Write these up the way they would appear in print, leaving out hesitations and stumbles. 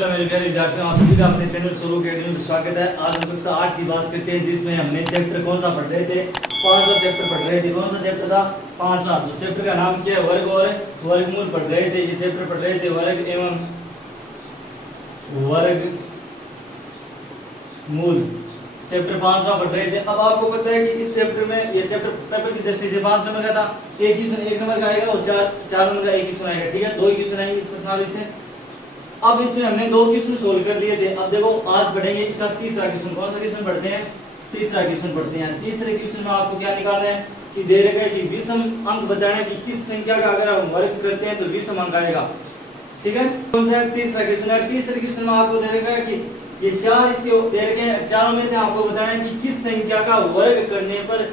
Hello मेरे प्यारे विद्यार्थियों, आप सभी का अपने चैनल सोलो अकेडमी में स्वागत है। आज हम कक्षा 8 की बात करते हैं, जिसमें हमने चैप्टर कौन सा पढ़ रहे थे? पांचवा चैप्टर पढ़ रहे थे। कौन सा चैप्टर था? पांचवा। तो चैप्टर का नाम क्या है? वर्ग और वर्गमूल पढ़ रहे थे। ये चैप्टर पढ़ रहे थे वर्ग एवं वर्गमूल, चैप्टर पांचवा पढ़ रहे थे। अब आपको पता है कि इस चैप्टर में, ये चैप्टर पेपर की दृष्टि से 5 नंबर का था। एक क्वेश्चन 1 नंबर का आएगा और चार नंबर का एक क्वेश्चन आएगा। ठीक है, 2 क्वेश्चन आएंगे इस प्रश्नावली से। अब इसमें हमने 2 क्वेश्चन सोल्व कर लिए थे। अब देखो आज पढ़ेंगे इसका तीसरा क्वेश्चन। कौन सा क्वेश्चन पढ़ते हैं? तीसरा क्वेश्चन पढ़ते हैं। तीसरे क्वेश्चन में आपको क्या निकालना है कि दे रखा है कि विषम अंक बताना कि किस संख्या का अगर हम वर्ग करते हैं तो विषम अंक आएगा। ठीक है, कौन सा है? तीसरा क्वेश्चन है। तीसरे क्वेश्चन में आपको दे रखा है कि ये 4 इसके दे रखे हैं, चारों में से आपको बताना है कि किस संख्या का वर्ग करने पर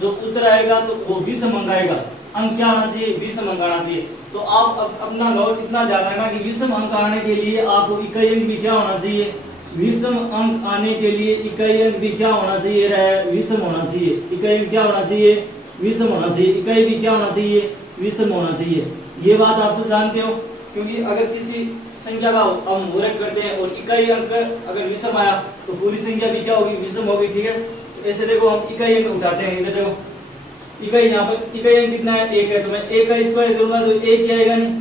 जो उत्तर आएगा तो वो विषम अंक आएगा। अंक क्या आना चाहिए? विषम अंक आना चाहिए। तो आप अपना नोट इतना ध्यान रखना कि विषम अंक आने के लिए आपको इकाई अंक भी क्या होना चाहिए? विषम अंक आने के लिए इकाई अंक भी क्या होना चाहिए? विषम होना चाहिए। इकाई अंक क्या होना चाहिए? विषम होना चाहिए। इकाई भी क्या होना चाहिए? विषम होना चाहिए। ये बात आप सब जानते हो, क्योंकि अगर किसी संख्या का हम वर्ग करते हैं और इकाई अंक अगर विषम आया तो पूरी संख्या भी क्या होगी? विषम होगी। ठीक है, ऐसे देखो हम इकाई अंक उठाते हैं। इधर देखो इकाई, यहाँ पर इकाई अंक कितना है? 1 है। तो मैं 1 का स्क्वायर करूंगा तो 1 ही आएगा नहीं।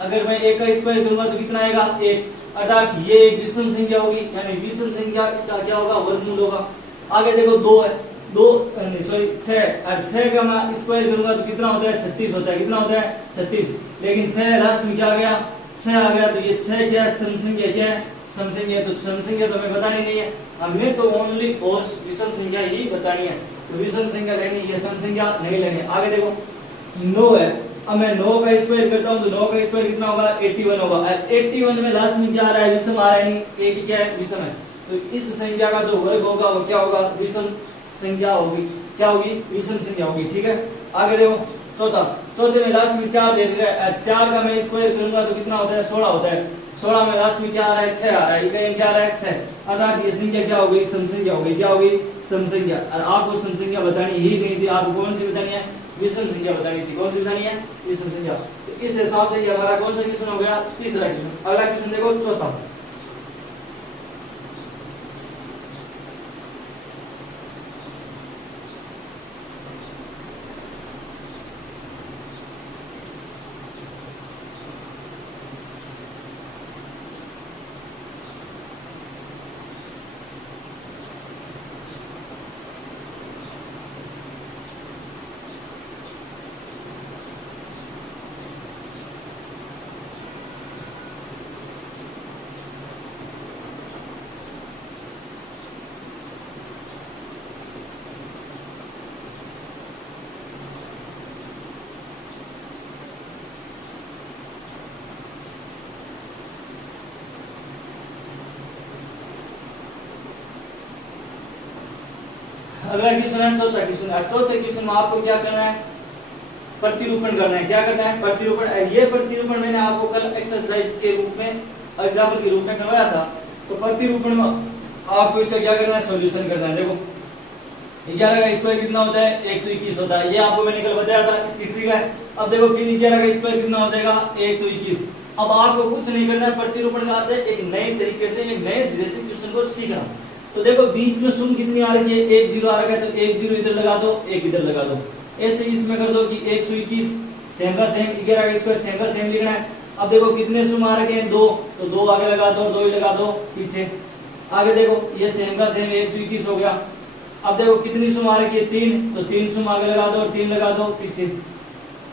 अगर मैं 1 का स्क्वायर करूंगा तो कितना आएगा? 1। अर्थात ये एक विषम संख्या होगी, यानी विषम संख्या इसका क्या होगा? वर्गमूल होगा। आगे देखो 2 है, 6 और 6 का मैं स्क्वायर करूंगा तो कितना होता है? 36 होता है। कितना होता है? 36। लेकिन 6 लास्ट में क्या आ गया? 6 आ गया। तो ये 6 क्या है? सम संख्या। क्या है? सम संख्या। तो सम संख्या तो हमें बतानी नहीं है, हमें तो ओनली और विषम संख्या ही बतानी है। तो विषम संख्या लेनी है, सम संख्या नहीं लेनी है। आगे देखो 9 है। अब मैं 9 का स्क्वायर करता हूं तो 9 का स्क्वायर कितना होगा? 81 होगा। 81 में लास्ट में क्या आ रहा है? विषम आ रहा है नहीं, एक क्या है? विषम है। तो इस संख्या का जो वर्ग होगा वो क्या होगा? विषम संख्या होगी। क्या होगी? विषम संख्या होगी। ठीक है, आगे देखो चौथे में लास्ट में 4 दे दिया है। 4 का मैं स्क्वायर करूंगा तो कितना होता है? 16 होता है। 16 में लास्ट में क्या आ रहा है? 6 आ रहा है। इकाई क्या आ रहा है? 6। अर्थात ये संख्या क्या हो गई? सम संख्या हो गई। क्या हो गई? सम संख्या। और आपको सम संख्या बतानी ही नहीं थी, आपको कौन सी बतानी है? विषम संख्या बतानी थी। कौन सी बतानी है? विषम संख्या। तो इस हिसाब से ये हमारा कौन सा क्वेश्चन हो गया? तीसरा क्वेश्चन। अगला क्वेश्चन देखो चौथा। अगला क्वेश्चन है चौथा क्वेश्चन। और चौथे क्वेश्चन में आपको क्या करना है? प्रतिरूपण करना है। क्या करना है? प्रतिरूपण। ये प्रतिरूपण मैंने आपको कल एक्सरसाइज के रूप में, एग्जाम्पल के रूप में करवाया था। तो प्रतिरूपण में आपको इसका क्या करना है? सॉल्यूशन करना है। देखो 11 का स्क्वायर कितना होता है? 121 होता है। ये आपको मैंने कल बताया था, इसकी ट्रिक है। अब देखो फिर 11 का स्क्वायर कितना हो जाएगा? 121। अब आपको कुछ नहीं करना है, प्रतिरूपण का अर्थ है एक नए तरीके से, एक नए सिरे से क्वेश्चन को सीखना। तो देखो बीच में शून्य कितनी आ रही है? 1 0 आ रखा है, तो 1 0 इधर लगा दो, 1 इधर लगा दो। ऐसे इसमें कर दो कि 121 सेम का सेम, 11 का स्क्वायर सेम का सेम लिखना है। अब देखो कितने शून्य आ रखे हैं? 2, तो 2 आगे लगा दो, 2 ही लगा दो पीछे। आगे देखो ये सेम का सेम 121 हो गया। अब देखो कितनी शून्य आ रखी है? 3, तो 3 शून्य आगे लगा दो और 3 लगा दो पीछे।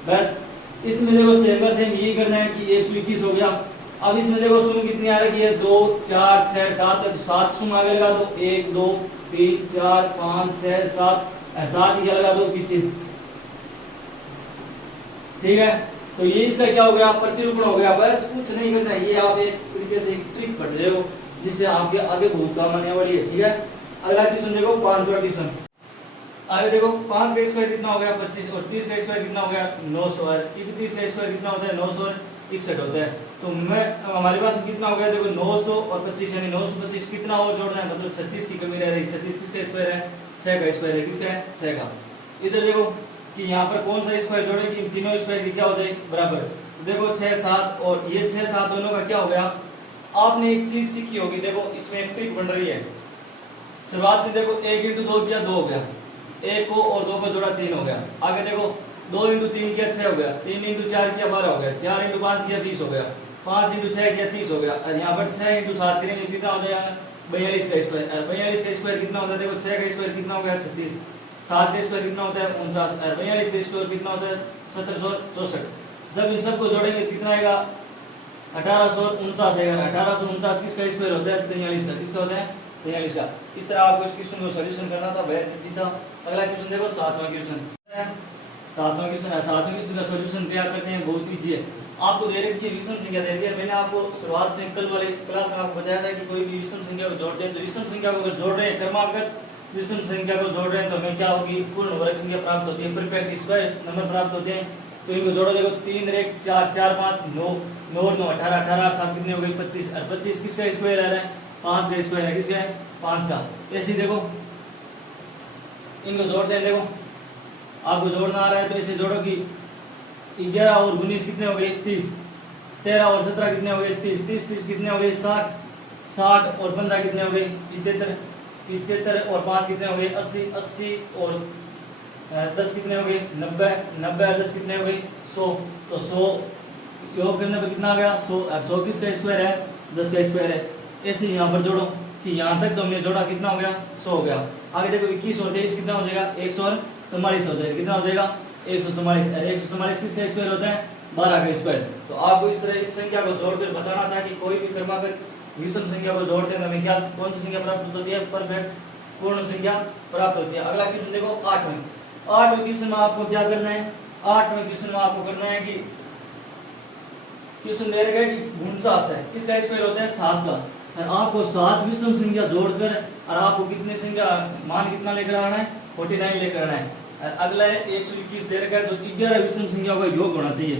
बस इसमें देखो सेम का सेम यही करना है कि 121 हो गया। अब इसमें देखो शून्य कितनी आ रही है? 2 4 6 7 है, तो 7 शून्य आगे लगा दो, 1 2 3 4 5 6 7, 7 ही लगा दो पीछे। ठीक है, तो ये इसका क्या हो गया? प्रतिरूपण हो गया। बस कुछ नहीं करना है, ये आप एक तरीके से एक ट्रिक पढ़ रहे हो जिससे आपके आगे बहुत काम आने वाली है। ठीक है, अगला क्वेश्चन देखो 5वां क्वेश्चन। आगे देखो 5 का स्क्वायर कितना हो गया? 25। और 30 का स्क्वायर कितना हो गया? 900। और 31 का स्क्वायर कितना होता है? 961 होता है। तो मैं हमारे पास कितना हो गया? देखो 900 और 25 यानी 925। कितना और जोड़ना है? मतलब 36 की कमी रह रही। 36 किसका स्क्वायर है? 6 का स्क्वायर है। किसका है? 6 का। इधर देखो कि यहाँ पर कौन सा स्क्वायर जोड़े कि इन तीनों स्क्वायर की क्या हो जाए? बराबर। देखो 6 7 और ये 6 7 दोनों का क्या हो गया? आपने एक चीज सीखी होगी, देखो इसमें एक ट्रिक बन रही है। शुरुआत से देखो 1 × 2 किया 2 हो गया, 1 को और 2 को जोड़ा 3 हो गया। आगे देखो 2 × 3 किया 6 हो गया, 3 × 4 किया 12 हो गया, 4 × 5 किया 20 हो गया, 5 × 6 किया 30 हो गया। और यहाँ पर 6 × 7 करेंगे कितना हो जाएगा 42 का स्क्वायर। 42 का स्क्वायर कितना होता है, देखो 6 का स्क्वायर कितना हो गया 36, 7 का स्क्वायर कितना होता है 49, 42 का स्क्वायर कितना होता है 1764। जब इन सबको जोड़ेंगे कितना आएगा 1849 आएगा। 1849 किसका स्क्वायर होता है 43 का, किसका होता है 43 का। इस तरह आपको इस क्वेश्चन को सॉल्यूशन करना था, बहुत इजी था। अगला क्वेश्चन देखो 7वां क्वेश्चन। 7वां क्वेश्चन है, 7वें क्वेश्चन का सॉल्यूशन क्या करते हैं, बहुत इजी है। आपको दे रखी है विषम संख्या दे रखी है। मैंने आपको शुरुआत से कल वाले क्लास में आपको बताया था कि कोई भी विषम संख्या को जोड़ते हैं तो विषम संख्या को अगर जोड़ रहे हैं क्रमागत विषम संख्या को जोड़ रहे हैं तो हमें क्या होगी पूर्ण वर्ग संख्या प्राप्त होती है, परफेक्ट स्क्वायर नंबर प्राप्त होते हैं। तो इनको जोड़ो, देखो 3 × 1 4 4 5 9 9 9 18 18 8 7 कितने हो गए 25, और 25 किसका स्क्वायर आ रहा है 5 का स्क्वायर है, किसका है 5 का। ऐसे देखो इनको जोड़ते हैं, देखो आपको जोड़ना आ रहा है तो ऐसे जोड़ो कि 11 और 19 कितने हो गए 30, 13 और 17 कितने हो गए 30, 30 30 कितने हो गए 60, 60 और 15 कितने हो गए 75, 75 और 5 कितने हो गए 80, 80 और 10 कितने हो गए 90, 90 और 10 कितने हो गए 100। तो 100 योग करने पे कितना आ गया 100, 100 किसका स्क्वायर है 10 का स्क्वायर है। ऐसे यहाँ पर जोड़ो कि यहाँ तक तो हमने जोड़ा कितना हो गया 100 हो गया। आगे देखो 21 और 23 कितना हो जाएगा 144 हो जाएगा, कितना हो जाएगा 144। 144 किसका स्क्वायर होता है 12 का स्क्वायर। तो आपको इस तरह इस संख्या को जोड़कर बताना था कि कोई भी क्रमागत विषम संख्या को जोड़ते हैं हमें क्या कौन सी संख्या प्राप्त होती है, परफेक्ट पूर्ण संख्या प्राप्त होती है। अगला क्वेश्चन देखो 8वें क्वेश्चन में आपको क्या करना है, 8वें क्वेश्चन में आपको करना है कि क्वेश्चन दे रखा है कि 49 है, किसका स्क्वायर होता है 7 का। और आपको 7 विषम संख्या जोड़कर और आपको कितने संख्या मान कितना लेकर आना है 49 लेकर आना है। और अगला है 121 दे रखा है जो 11 विषम संख्याओं का योग होना चाहिए।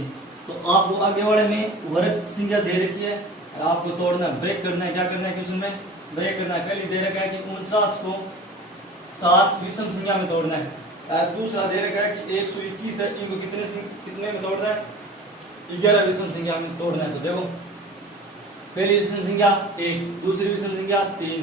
तो आपको आगे वाले में वर्ग संख्या दे रखी है और आपको तोड़ना ब्रेक करना है, क्या करना है क्वेश्चन में ब्रेक करना है। पहले दे रखा है कि 49 को 7 विषम संख्या में तोड़ना है। और दूसरा दे रखा है कि 121 है, इनको कितने में तोड़ना है 11 विषम संख्या में तोड़ना है। तो देखो पहली विषम संख्या 1, दूसरी विषम संख्या 3,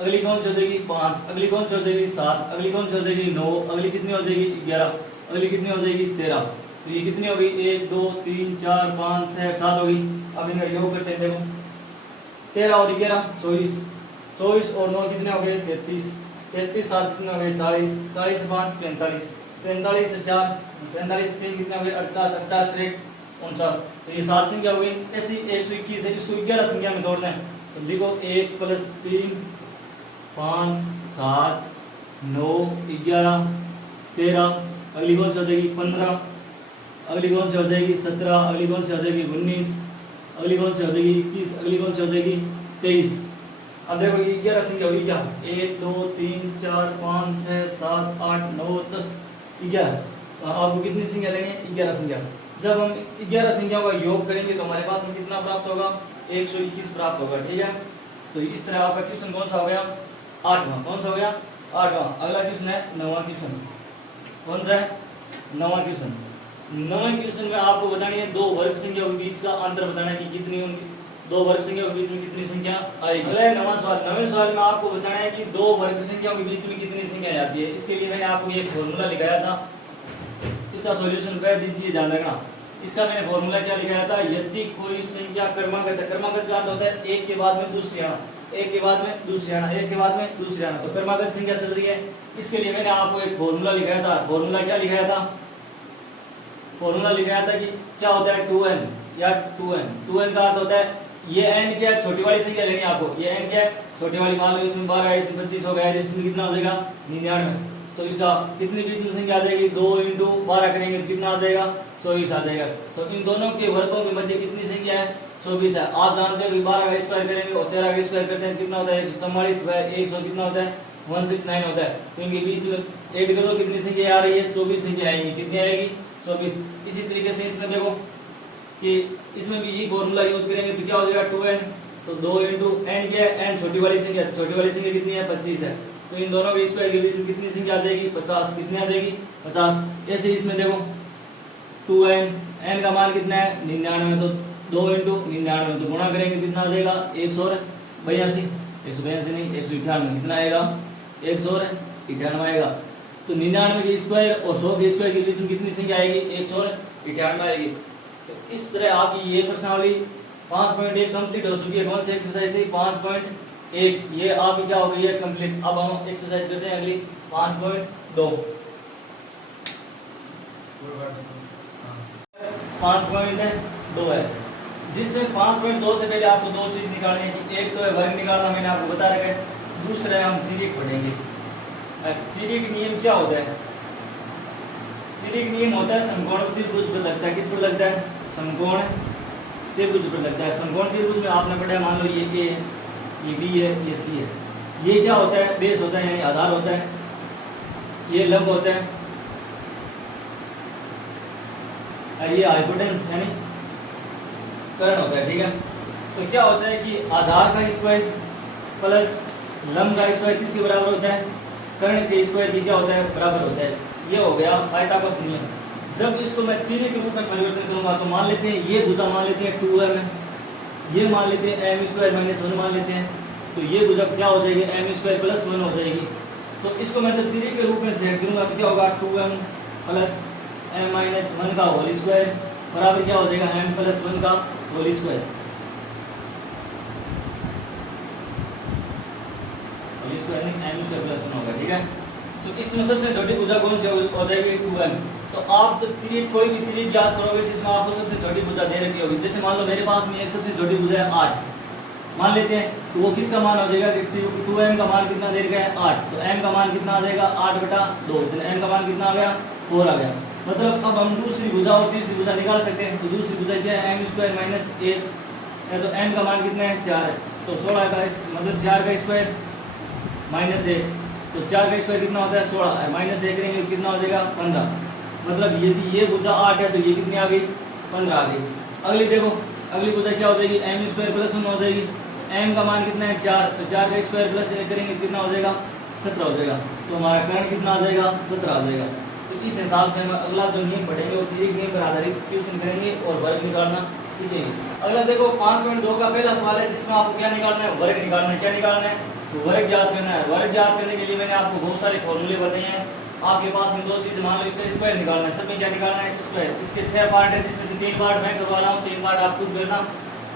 अगली कौन सी हो जाएगी 5, अगली कौन सी हो जाएगी 7, अगली कौन सी हो जाएगी 9, अगली कितनी हो जाएगी 11, अगली कितनी हो जाएगी 13। तो ये कितनी हो गई 1 2 3 4 5 6 7 हो गई। अब इनका योग करते हैं, देखो 13 और 11 24, 24 और 9 कितने हो गए 33, 33 7 कितने हो गए 40, 40 5 45, 45 से 4 45 3 कितने हो गए 48, 48 से 49। तो ये 7 संख्या हो गई। ऐसी 121 है, इसको 11 संख्या में तोड़ना है। तो देखो 1 + 3 5 7 9 11 13, अगली कौन सी हो जाएगी 15, अगली कौन सी हो जाएगी 17, अगली कौन सी हो जाएगी 19, अगली कौन सी हो जाएगी 21, अगली कौन सी हो जाएगी 23। अब देखो ये 11 संख्या होगी क्या 1 2 3 4 5 6 7 8 9 10 11। तो आपको कितनी संख्या लेंगे 11 संख्या। जब हम 11 संख्याओं का योग करेंगे तो हमारे पास में कितना प्राप्त होगा 121 प्राप्त होगा, ठीक है। तो इस तरह आपका क्वेश्चन कौन सा हो गया 8वां, कौन सा हो गया 8वां। अगला क्वेश्चन है 9वां क्वेश्चन, कौन सा है 9वां क्वेश्चन। 9वें क्वेश्चन में आपको बतानी है दो वर्ग संख्याओं के बीच का अंतर बताना है कि कितनी उनकी दो वर्ग संख्याओं के बीच में कितनी संख्या आएगी। अगला 9वां सवाल। 9वें सवाल में आपको बताना है कि दो वर्ग संख्याओं के बीच में कितनी संख्या आती है। इसके लिए मैंने आपको एक फॉर्मूला लिखाया था, इसका सॉल्यूशन कर दीजिए, ध्यान रखना। इसका मैंने फॉर्मूला क्या लिखाया था, यदि कोई संख्या क्रमागत है, क्रमागत का अर्थ होता है एक के बाद में दूसरी आना, एक के बाद में दूसरी आना, एक के बाद में दूसरी आना, तो क्रमागत संख्या चल रही है। इसके लिए मैंने आपको एक फॉर्मूला लिखाया था। फॉर्मूला क्या लिखाया था, फॉर्मूला लिखाया था कि क्या होता है 2n या 2n का अर्थ होता है ये n क्या है छोटी वाली संख्या लेनी है आपको, ये n क्या है छोटी वाली, मान लो इसमें 12 है, इसमें 25 हो गया, इसमें कितना हो जाएगा 99। तो इसका कितनी बीच में संख्या आ जाएगी 2 × 12 करेंगे तो कितना आ जाएगा 24 आ जाएगा। तो इन दोनों के वर्गों के मध्य कितनी संख्या है 24 है। आप जानते हो कि 12 का स्क्वायर करेंगे और 13 का स्क्वायर करते हैं कितना होता है 144 / 100 कितना होता है 169 होता है। तो इनके बीच में ऐड करो कितनी संख्या आ रही है 24 संख्या आएगी, कितनी आएगी 24। इसी तरीके से इसमें देखो कि इसमें भी ये फॉर्मूला यूज करेंगे तो क्या हो जाएगा 2n, तो 2 × n क्या है n छोटी वाली संख्या कितनी है 25 है। तो इन दोनों के स्क्वायर के बीच में कितनी संख्या आ जाएगी 50, कितनी आ जाएगी 50। ऐसे इसमें देखो 2n, n का मान कितना है 99, तो 2 इंटू 99 तो गुणा करेंगे कितना आ जाएगा 182 182 नहीं 198 कितना आएगा 198 आएगा। तो 99 के स्क्वायर और 100 के स्क्वायर के बीच में कितनी संख्या आएगी 198 आएगी। तो इस तरह आपकी ये प्रश्नावली 5.1 कंप्लीट हो चुकी है। कौन सी एक्सरसाइज थी 5.1, ये आपकी क्या हो गई है कंप्लीट। अब हम एक्सरसाइज करते हैं अगली 5.2 5.2 है, जिसमें 5.2 से पहले आपको दो चीज निकालनी है कि एक तो है वर्ग निकालना, मैंने आपको बता रखा है, दूसरा है हम तिर्यक पढ़ेंगे। तिर्यक नियम क्या होता है? तिर्यक नियम होता है समकोण त्रिभुज पर लगता है। किस पर लगता है? समकोण त्रिभुज पर लगता है। समकोण त्रिभुज में आपने पढ़ा है, मान लो ये ए है, ये बी है, ये सी है। ये क्या होता है? बेस होता है यानी आधार होता है, ये लंब होता है और ये हाइपोटेनस यानी कर्ण होता है। ठीक है, तो क्या होता है कि आधार का स्क्वायर प्लस लंब का स्क्वायर किसके बराबर होता है? कर्ण के स्क्वायर की क्या होता है? बराबर होता है। ये हो गया पाइथागोरस नियम। जब इसको मैं तिर्यक के रूप में परिवर्तन करूंगा तो मान लेते हैं ये भुजा मान लेते हैं 2m है, ये मान लेते हैं m² - 1 मान लेते हैं, तो ये भुजा क्या हो जाएगी m² + 1 हो जाएगी। तो इसको मैं जब तिर्यक के रूप में सेट करूंगा तो क्या होगा 2m + m - 1 का होल स्क्वायर बराबर क्या हो जाएगा m + 1 का होल स्क्वायर। नहीं m² + 1 होगा। ठीक है, तो इसमें सबसे छोटी भुजा कौन सी हो जाएगी 2m। तो आप जब तिर्यक कोई भी तिर्यक याद करोगे जिसमें आपको सबसे छोटी भुजा दे रखी होगी, जैसे मान लो मेरे पास में एक सबसे छोटी भुजा है 8 मान लेते हैं, तो वो किसका मान हो जाएगा कि 2m का मान कितना दे रखा है 8, तो m का मान कितना आ जाएगा 8/2, तो m का मान कितना आ गया 4 आ गया। मतलब अब हम दूसरी भुजा और तीसरी भुजा निकाल सकते हैं। तो दूसरी भुजा क्या है m² - 1 है, तो m का मान कितना है 4 है, तो 16 का मतलब 4 का स्क्वायर -1, तो 4 का स्क्वायर कितना होता है 16, -1 करेंगे कितना हो जाएगा 15। मतलब यदि ये भुजा 8 है तो ये कितनी आ गई 15 आ गई। अगली देखो, अगली भुजा क्या हो जाएगी m² + 1 हो जाएगी, m का मान कितना है 4, तो 4 का स्क्वायर प्लस 1 करेंगे कितना हो जाएगा 17 हो जाएगा। तो हमारा कर्ण कितना आ जाएगा 17 आ जाएगा। तो इस हिसाब से हम अगला जो नियम पढ़ेंगे वो तिर्यक नियम पर आधारित क्वेश्चन करेंगे और वर्ग निकालना सीखेंगे। अगला देखो 5.2 का पहला सवाल है जिसमें आपको क्या निकालना है? वर्ग निकालना है। क्या निकालना है? तो वर्ग ज्ञात करना है। वर्ग ज्ञात करने के लिए मैंने आपको बहुत सारे फॉर्मूले बताए हैं। आपके पास में दो चीज, मान लो इसका स्क्वायर निकालना है, सब में क्या निकालना है स्क्वायर। इसके 6 पार्ट है जिसमें से 3 पार्ट मैं करवा रहा हूँ, 3 पार्ट आप खुद करना।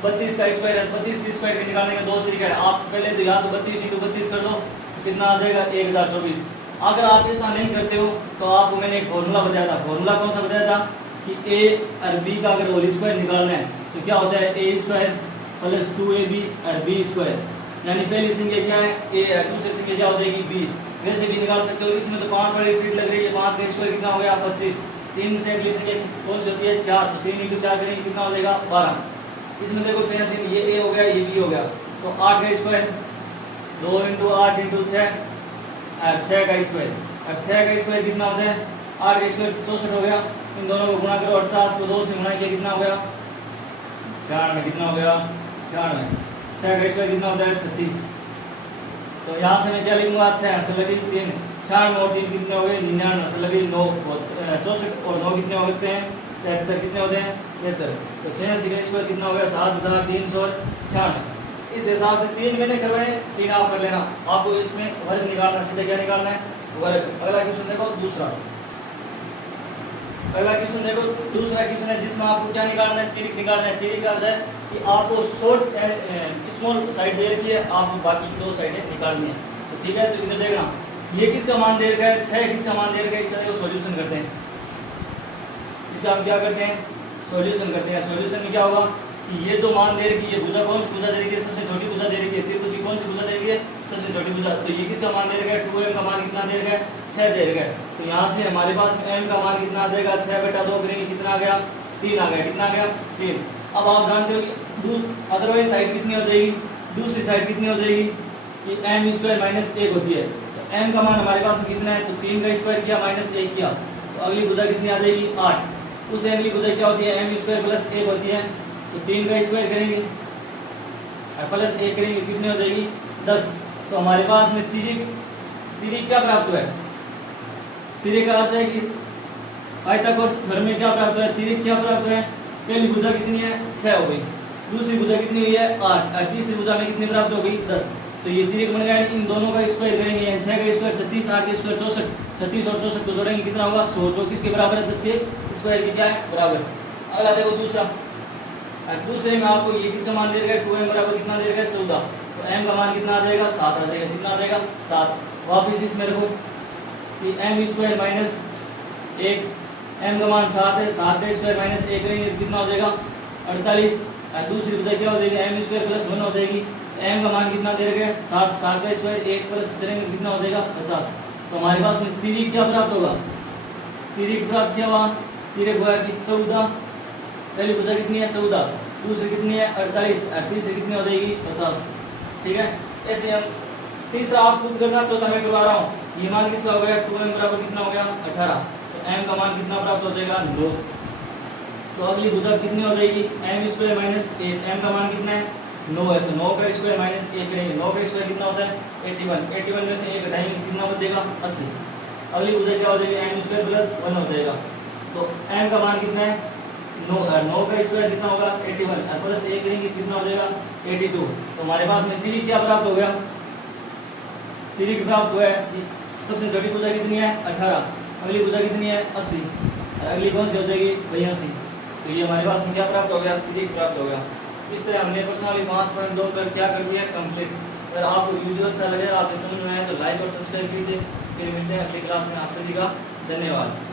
32 का स्क्वायर है, 32 के स्क्वायर के निकालने का दो तरीका है। आप पहले तो या तो 32 × 32 कर दो, कितना आ जाएगा 1024। अगर आप ऐसा नहीं करते हो तो आपको मैंने एक फॉर्मूला बताया था। फॉर्मूला कौन सा बताया था कि a और b का अगर होल स्क्वायर निकालना है तो क्या होता है a² + 2ab और b², यानी पहली संख्या क्या है a है, दूसरी संख्या क्या हो जाएगी b। वैसे भी निकाल सकते हो। इसमें तो 5 वाली ट्रीट लग रही है, 5 का स्क्वायर कितना हो गया 25। 3 से अगली संख्या कौन सी होती है 4, तो 3 × 4 करेंगे कितना हो जाएगा 12। इसमें देखो 6 से ये a हो गया, ये b हो गया, तो 8 का स्क्वायर 2 × 8 × 6 और 6 का स्क्वायर। अब 6 का स्क्वायर कितना होता है 8 का स्क्वायर 64 हो गया। इन दोनों को गुणा करो, 48 को 2 से गुणा किया कितना हो गया 4 में, कितना हो गया 4 में। 6 का स्क्वायर कितना होता है 36। तो यहाँ से मैं क्या लिखूंगा 6 से लगी 3, 4 और 3 कितने हो गए 99 से लगी 9, 64 और 9 कितने होते हैं 73, कितने होते हैं 73। तो 86 का स्क्वायर कितना हो गया 7396। इस हिसाब से 3 मैंने करवाए, 3 आप कर लेना। आपको इसमें वर्ग निकालना, सीधे क्या निकालना है वर्ग। अगला क्वेश्चन देखो दूसरा। अगला क्वेश्चन देखो, दूसरा क्वेश्चन है जिसमें आपको क्या निकालना है तिर्यक निकालना है। तिर्यक का अर्थ है कि आपको स्मॉल साइड दे रखी है, आपको बाकी की 2 साइडें निकालनी है। तो ठीक है, तो इधर देखना ये किसका मान दे रखा है 6 किसका मान दे रखा है। इसका देखो सॉल्यूशन करते हैं, इसका हम क्या करते हैं सॉल्यूशन करते हैं। सॉल्यूशन में क्या होगा कि ये जो मान दे रखी है भुजा कौन सी भुजा दे रखी है सबसे छोटी भुजा दे रखी है, त्रिभुज की कौन सी भुजा दे रखी है सबसे छोटी भुजा। तो ये किसका मान दे रखा है 2m का मान कितना दे रखा है 6 दे रखा है। तो यहाँ से हमारे पास m का मान कितना आ जाएगा 6/2 करेंगे कितना आ गया 3 आ गया, कितना आ गया 3। अब आप जानते हो कि अदरवाइज साइड कितनी हो जाएगी, दूसरी साइड कितनी हो जाएगी कि m² - 1 होती है। तो m का मान हमारे पास में कितना है, तो 3 का स्क्वायर किया -1 किया, तो अगली भुजा कितनी आ जाएगी 8। उसे अगली भुजा क्या होती है m² + 1 होती है, तो 3 का स्क्वायर करेंगे और +1 करेंगे कितनी हो जाएगी 10। तो हमारे पास में तिर्यक क्या प्राप्त हुआ है। तिर्यक का अर्थ है कि पाइथागोरस थ्योरम में क्या प्राप्त हुआ है, तिर्यक क्या प्राप्त हुआ है पहली भुजा कितनी है 6 हो गई, दूसरी भुजा कितनी हुई है 8 और तीसरी भुजा में कितनी प्राप्त हो गई 10। तो ये तिर्यक बन गया, इन दोनों का स्क्वायर करेंगे, 6 का स्क्वायर 36, 8 का स्क्वायर 64, 36 और 64 को जोड़ेंगे कितना होगा 100, जो किसके बराबर है 10 के स्क्वायर के क्या है बराबर। अगला देखो दूसरा, और दूसरे में आपको ये किसका मान दे रखा है 2m बराबर कितना दे रखा है 14, तो m का मान कितना आ जाएगा 7 आ जाएगा, कितना आ जाएगा 7। वापिस इसमें रखो कि m स्क्वायर माइनस 1, m का मान 7 है, 7 का स्क्वायर माइनस 1 करेंगे कितना हो जाएगा 48, और दूसरी बजाय क्या हो जाएगी m स्क्वायर प्लस 1 हो जाएगी, m का मान कितना दे रखा है 7, 7 का स्क्वायर 1 प्लस करेंगे कितना हो जाएगा 50। तो हमारे पास में तिर्यक क्या प्राप्त होगा, तिर्यक प्राप्त किया हुआ, तिर्यक हुआ कि 14, पहली भुजा कितनी है 14, दूसरी कितनी है 48, 38 से कितनी हो जाएगी 50। ठीक है, ऐसे हम तीसरा आप खुद करना, चौथा मैं करवा रहा हूँ। ये मान किसका हो गया 2m बराबर कितना हो गया 18, तो m का मान कितना प्राप्त हो जाएगा 9। तो अगली भुजा कितनी हो जाएगी m स्क्वायर माइनस 8, m का मान कितना है 9 है, तो 9 का स्क्वायर माइनस 1 करेंगे, 9 का स्क्वायर कितना होता है 81, 81 में से 1 घटाएंगे कितना बचेगा 80। अगली भुजा क्या हो जाएगी m स्क्वायर प्लस 1 हो जाएगा, तो m का मान कितना है 9, 9 का स्क्वायर कितना होगा 81 और प्लस 1 करेंगे कितना हो जाएगा 82। तो हमारे पास में तिर्यक क्या प्राप्त हो गया, तिर्यक प्राप्त हुआ है। सबसे छोटी भुजा कितनी है 18, अगली भुजा कितनी है 80 और अगली कौन सी हो जाएगी 82। तो ये हमारे पास में क्या प्राप्त हो गया तिर्यक प्राप्त हो गया। इस तरह हमने प्रश्नावली 5.2 पर क्या कर दिया कंप्लीट। अगर आपको वीडियो अच्छा लगे, आपके समझ में आए तो लाइक और सब्सक्राइब कीजिए। फिर मिलते हैं अगली क्लास में, आप सभी का धन्यवाद।